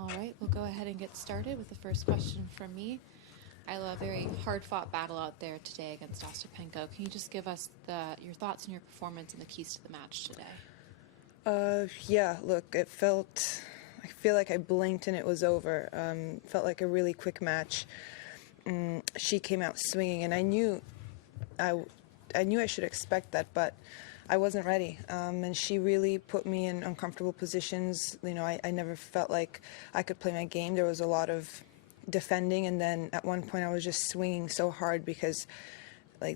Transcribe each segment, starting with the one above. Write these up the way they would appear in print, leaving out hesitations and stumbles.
All right, we'll go ahead and get started with the first question from me. Isla, a very hard-fought battle out there today against Ostapenko. Can you just give us your thoughts on your performance and the keys to the match today? Yeah, look, I feel like I blinked and it was over. Felt like a really quick match. She came out swinging, and I knew I should expect that, but I wasn't ready. And she really put me in uncomfortable positions. You know, I never felt like I could play my game. There was a lot of defending, and then at one point I was just swinging so hard because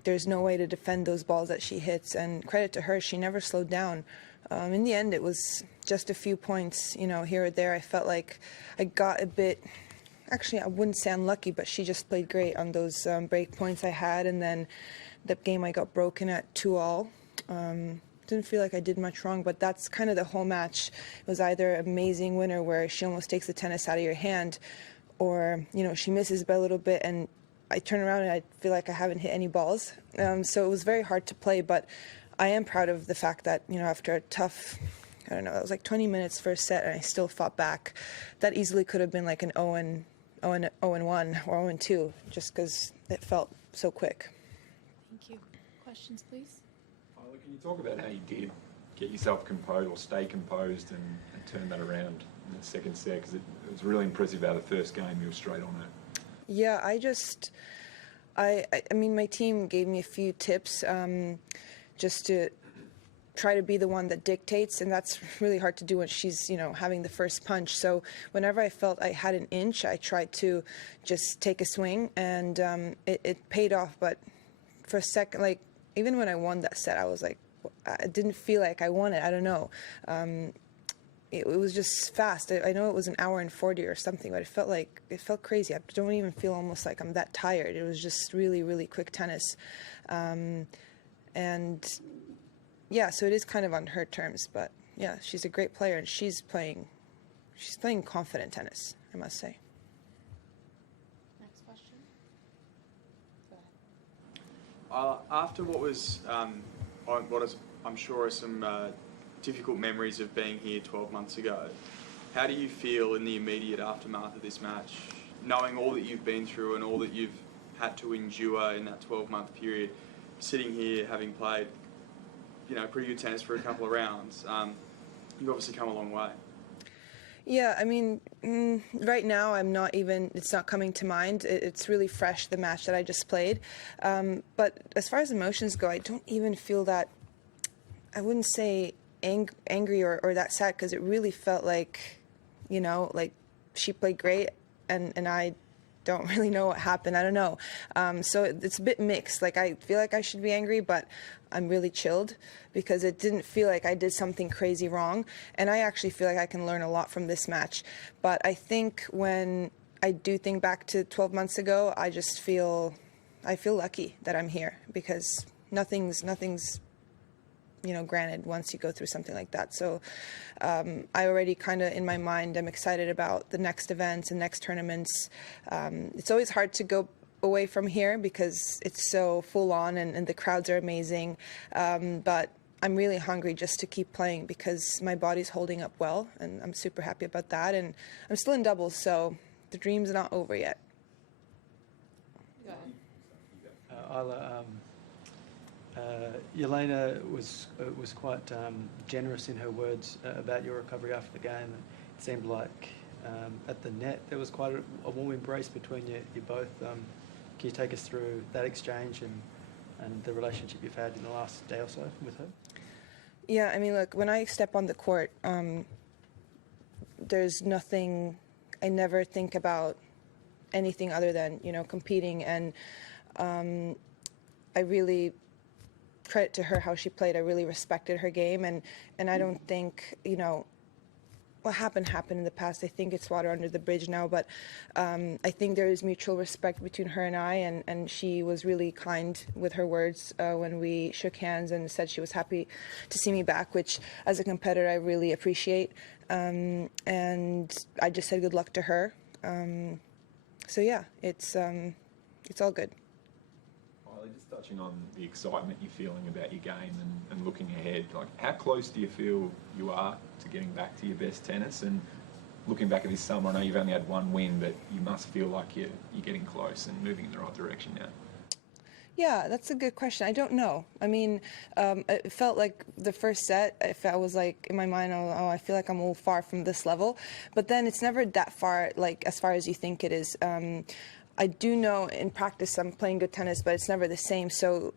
there's no way to defend those balls that she hits. And credit to her, she never slowed down. In the end, it was just a few points, here or there. I felt like I got a bit, actually I wouldn't say unlucky, but she just played great on those break points I had, and then the game I got broken at 2-all. Didn't feel like I did much wrong, but that's kind of the whole match. It was either an amazing winner where she almost takes the tennis out of your hand, or she misses by a little bit and I turn around and I feel like I haven't hit any balls. So it was very hard to play, but I am proud of the fact that after a tough, I don't know, it was like 20 minutes first set and I still fought back. That easily could have been like an 0-1 or 0-2 just because it felt so quick. Thank you. Questions, please? Can you talk about how you did get yourself composed or stay composed and turn that around in the second set? Because it was really impressive how the first game you were straight on it. Yeah, I mean, my team gave me a few tips just to try to be the one that dictates, and that's really hard to do when she's, having the first punch. So whenever I felt I had an inch, I tried to just take a swing, and it paid off. But for a second, even when I won that set, I was like, I didn't feel like I won it. I don't know. It was just fast. I know it was an hour and 40 or something, but it felt crazy. I don't even feel almost like I'm that tired. It was just really, really quick tennis. And yeah, so it is kind of on her terms, but yeah, she's a great player and she's playing confident tennis, I must say. Next question. Go ahead. After what was, I'm sure are some difficult memories of being here 12 months ago, how do you feel in the immediate aftermath of this match, knowing all that you've been through and all that you've had to endure in that 12-month period, sitting here having played, pretty good tennis for a couple of rounds? You've obviously come a long way. Yeah, I mean, right now it's not coming to mind. It's really fresh, the match that I just played. But as far as emotions go, I don't even feel that, I wouldn't say angry or that sad, because it really felt like, she played great and I don't really know what happened. I don't know. So it's a bit mixed. I feel like I should be angry, but I'm really chilled because it didn't feel like I did something crazy wrong. And I actually feel like I can learn a lot from this match. But I think when I do think back to 12 months ago, I feel lucky that I'm here because nothing's granted once you go through something like that. So I already kind of, in my mind, I'm excited about the next events and next tournaments. It's always hard to go away from here because it's so full on and the crowds are amazing. But I'm really hungry just to keep playing because my body's holding up well and I'm super happy about that. And I'm still in doubles, so the dream's not over yet. Go ahead. Isla, Jelena was quite generous in her words about your recovery after the game. It seemed like at the net there was quite a warm embrace between you both. Can you take us through that exchange and the relationship you've had in the last day or so with her? Yeah, I mean, look, when I step on the court, there's nothing, I never think about anything other than, competing. And I really credit to her how she played. I really respected her game. And I don't think, what happened in the past. I think it's water under the bridge now, but I think there is mutual respect between her and I, and she was really kind with her words when we shook hands and said she was happy to see me back, which as a competitor I really appreciate. And I just said good luck to her. So yeah, it's all good. Just touching on the excitement you're feeling about your game and looking ahead, how close do you feel you are to getting back to your best tennis, and looking back at this summer, I know you've only had one win, but you must feel like you're getting close and moving in the right direction now. Yeah, that's a good question. I don't know. I mean, it felt like the first set, if I was like in my mind, oh, I feel like I'm a little far from this level. But then it's never that far, like as far as you think it is. I do know in practice I'm playing good tennis, but it's never the same. So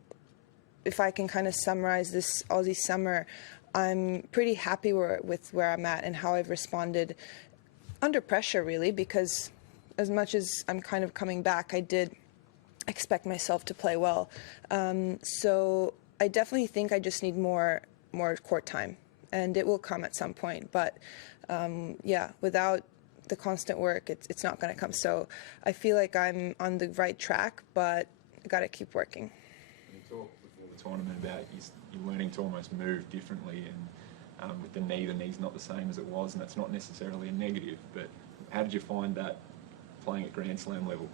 if I can kind of summarize this Aussie summer, I'm pretty happy with where I'm at and how I've responded under pressure, really, because as much as I'm kind of coming back, I did expect myself to play well. So I definitely think I just need more court time, and it will come at some point. But yeah, without the constant work, it's not going to come. So I feel like I'm on the right track, but I got to keep working. You talked before the tournament about you're learning to almost move differently, and with the knee's not the same as it was, and that's not necessarily a negative. But how did you find that playing at Grand Slam level?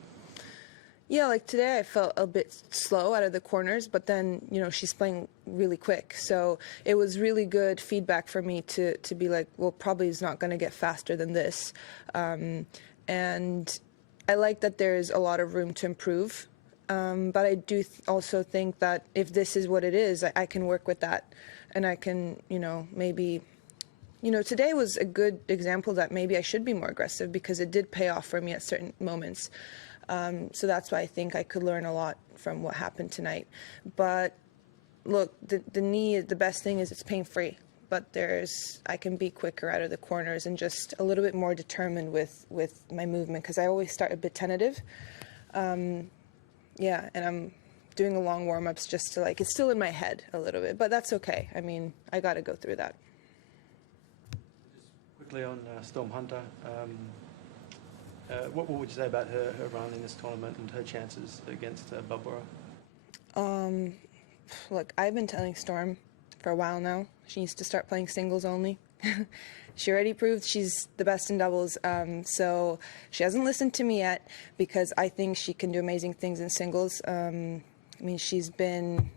Yeah, like today I felt a bit slow out of the corners, but then, she's playing really quick. So it was really good feedback for me to be like, well, probably is not going to get faster than this. And I like that there's a lot of room to improve. But I do also think that if this is what it is, I can work with that. And I can, maybe... today was a good example that maybe I should be more aggressive because it did pay off for me at certain moments. So that's why I think I could learn a lot from what happened tonight. But look, the knee, the best thing is it's pain-free. But I can be quicker out of the corners and just a little bit more determined with my movement because I always start a bit tentative. Yeah, and I'm doing a long warm-ups just to it's still in my head a little bit, but that's okay. I mean, I got to go through that. Just quickly on Storm Hunter. What would you say about her run in this tournament and her chances against Barbora? Look, I've been telling Storm for a while now. She needs to start playing singles only. She already proved she's the best in doubles, so she hasn't listened to me yet because I think she can do amazing things in singles. I mean, she's been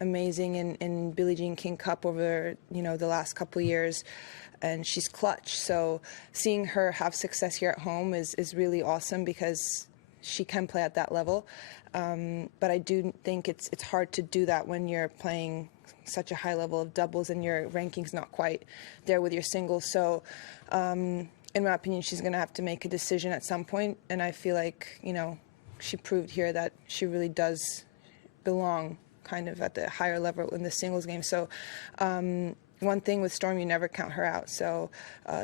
amazing in Billie Jean King Cup over, the last couple of years. And she's clutch. So seeing her have success here at home is really awesome because she can play at that level. But I do think it's hard to do that when you're playing such a high level of doubles and your ranking's not quite there with your singles. So in my opinion, she's going to have to make a decision at some point. And I feel like, she proved here that she really does belong kind of at the higher level in the singles game. So one thing with Storm, you never count her out. So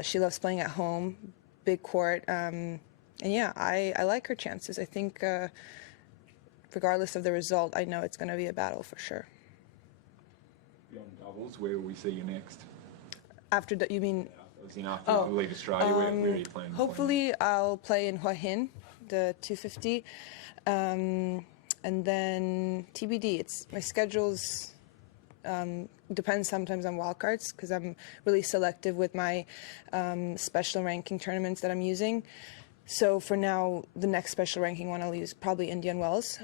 she loves playing at home, big court. And yeah, I like her chances. I think regardless of the result, I know it's going to be a battle for sure. Beyond doubles, where will we see you next? After you mean? After you leave Australia, where are you planning? Hopefully I'll play in Hua Hin, the 250. And then TBD. My schedule's... depends sometimes on wildcards because I'm really selective with my special ranking tournaments that I'm using. So for now, the next special ranking one I'll use probably Indian Wells.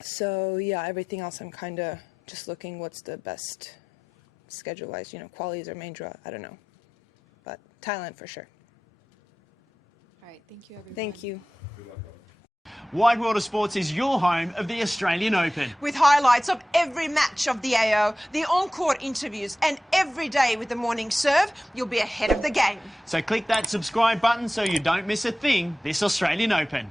So yeah, everything else I'm kind of just looking what's the best schedule-wise. Qualies or main draw, I don't know. But Thailand for sure. All right, thank you, everyone. Thank you. Wide World of Sports is your home of the Australian Open. With highlights of every match of the AO, the on-court interviews, and every day with the morning serve, you'll be ahead of the game. So click that subscribe button so you don't miss a thing this Australian Open.